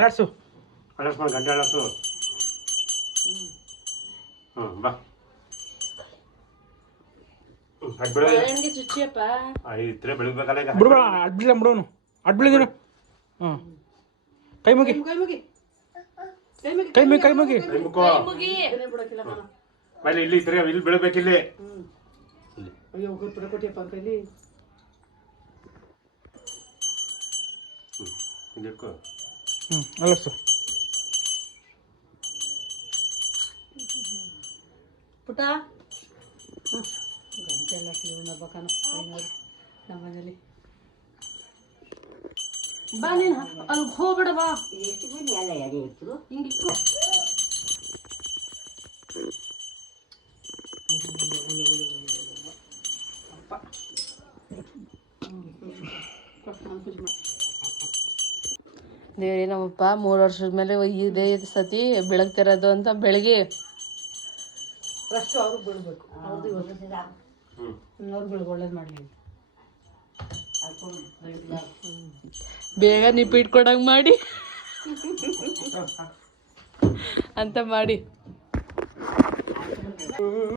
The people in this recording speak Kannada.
ಅಲರ್ಸು ಅಲರ್ಸ್ಕೊಂಡು ಗಂಟೆ ಅಲರ್ಸು. ಬಾ ಚುಚ್ಚಿಯಪ್ಪ ಇದ್ರೆ ಬೆಳಗ್ಬೇಕಲ್ಲ ಈಗ. ಬಿಡ್ಬೇಡ ಅಡ್ಬಿಡ್ಲ ಬಿಡೋನು ಅಡ್ಬಿಳಿದೀನು. ಹ್ಞೂ ಕೈ ಮುಗಿ ಕೈ ಮುಕ್ಕೋ ಬೈಲಿ. ಇಲ್ಲಿ ಇದ್ರೆ ಇಲ್ಲಿ ಬೆಳಬೇಕಿಲ್ಲಿ. ಅಯ್ಯೋ ಗೊತ್ತಿರ ಕೊಟ್ಟಿಯಪ್ಪ ಕೈಲಿ. ಇಟ್ಕೋ. ಅಲರ್ಸು ಪುಟ ಗಂಟೆ ಎಲ್ಲ ಶಿವನ ಬಕನ ನಮ್ಮ ಮನೇಲಿ. ಬಾ ನೀನು ಅಲ್ಲಿ ಹೋಗ್ಬೇಡ ಬಾ. ಹಿಂಗಿಕ್ಕು ದೇವ್ರಿ ನಮ್ಮಪ್ಪ 3 ವರ್ಷದ ಮೇಲೆ ಇದೇ ಸತಿ ಬೆಳಗ್ತಿರೋದು ಅಂತ ಬೆಳಗ್ಗೆ ಫಸ್ಟ್ ಅವ್ರಿಗೆ ಬೀಳ್ಬೇಕು. ಅವ್ರದ್ದು ಇವತ್ತು ಅವ್ರು ಬೆಳಗ್ಗೆ ಒಳ್ಳೇದು ಮಾಡಲಿ. ಬೇಗ ನಿಪ್ಪು ಇಟ್ಕೊಡಂಗೆ ಮಾಡಿ ಅಂತ ಮಾಡಿ.